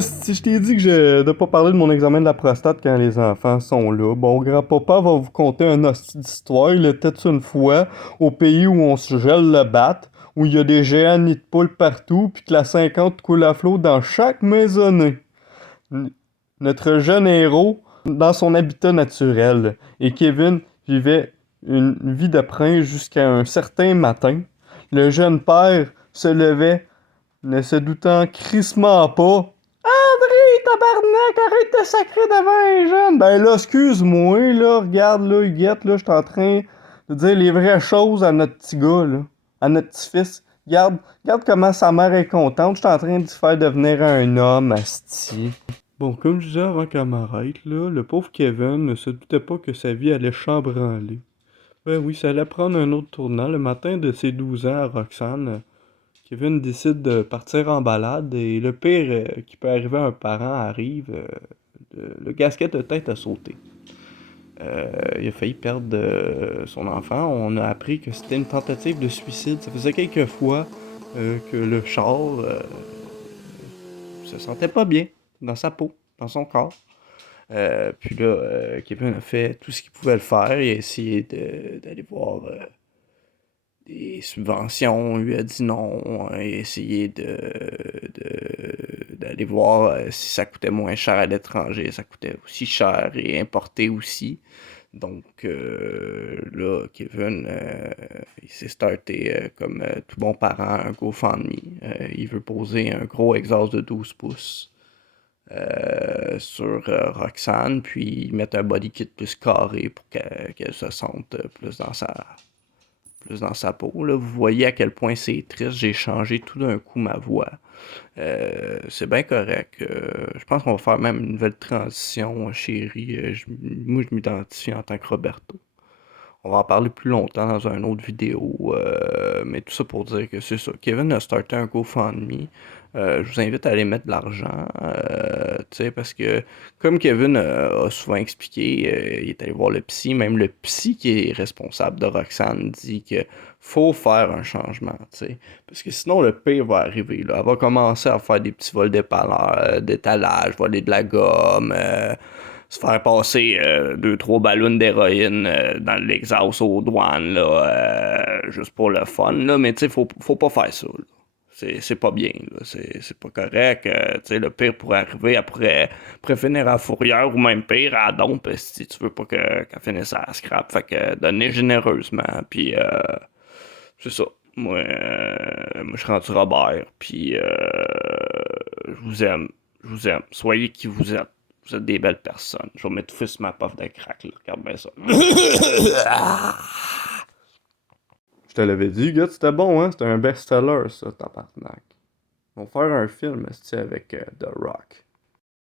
Si je t'ai dit de pas parler de mon examen de la prostate quand les enfants sont là, bon, grand-papa va vous conter un hostie d'histoire. Il était une fois au pays où on se gèle le bat, où il y a des géants nids de poules partout, puis que la 50 coule à flot dans chaque maisonnée. N- Notre jeune héros dans son habitat naturel, et Kevin vivait une vie de prince jusqu'à un certain matin. Le jeune père se levait, ne se doutant crissement pas. André, tabarnak, arrête de sacrer devant un jeune. Ben là, excuse-moi, là, regarde, là, Huguette, là, je suis en train de dire les vraies choses à notre petit gars, là, à notre petit-fils. Regarde comment sa mère est contente, je suis en train de lui faire devenir un homme, asti. Bon, comme je disais avant qu'elle m'arrête, là, le pauvre Kevin ne se doutait pas que sa vie allait chambranler. Ben oui, ça allait prendre un autre tournant. Le matin de ses 12 ans à Roxane, Kevin décide de partir en balade et le pire qui peut arriver à un parent arrive, le gasket de tête a sauté. Il a failli perdre son enfant. On a appris que c'était une tentative de suicide. Ça faisait quelques fois que le char se sentait pas bien dans sa peau, dans son corps. Puis là, Kevin a fait tout ce qu'il pouvait le faire. Il a essayé d'aller voir des subventions, lui a dit non, a essayé d'aller voir si ça coûtait moins cher à l'étranger, ça coûtait aussi cher et importé aussi. Donc là, Kevin, il s'est starté comme tout bon parent, un GoFundMe. Il veut poser un gros exhaust de 12 pouces sur Roxane, puis mettre un body kit plus carré pour qu'elle se sente plus dans sa peau. Là. Vous voyez à quel point c'est triste. J'ai changé tout d'un coup ma voix. C'est bien correct. Je pense qu'on va faire même une nouvelle transition, chérie. Moi, je m'identifie en tant que Roberto. On va en parler plus longtemps dans une autre vidéo. Mais tout ça pour dire que c'est ça. Kevin a starté un GoFundMe. Je vous invite à aller mettre de l'argent. Tu sais, parce que comme Kevin a souvent expliqué, il est allé voir le psy. Même le psy qui est responsable de Roxane dit que faut faire un changement. Tu sais. Parce que sinon, le pire va arriver. Là. Elle va commencer à faire des petits vols d'étalage, voler de la gomme. Se faire passer deux, trois ballons d'héroïne dans l'exhaust aux douanes, là, juste pour le fun, là, mais tu sais, faut pas faire ça, là. C'est pas bien, là. C'est pas correct. Tu sais, le pire pourrait arriver, après finir à fourrière ou même pire, à dompe, si tu veux pas qu'elle finisse à scrap. Fait que donner généreusement, puis c'est ça. Moi, je suis rendu Robert, puis je vous aime. Je vous aime. Soyez qui vous êtes. Vous êtes des belles personnes. Je vais m'étouffer sur ma puff de crack, là. Regarde bien ça. Je te l'avais dit, gars, c'était bon, hein? C'était un best-seller, ça, tabarnak. Ils vont faire un film, avec The Rock.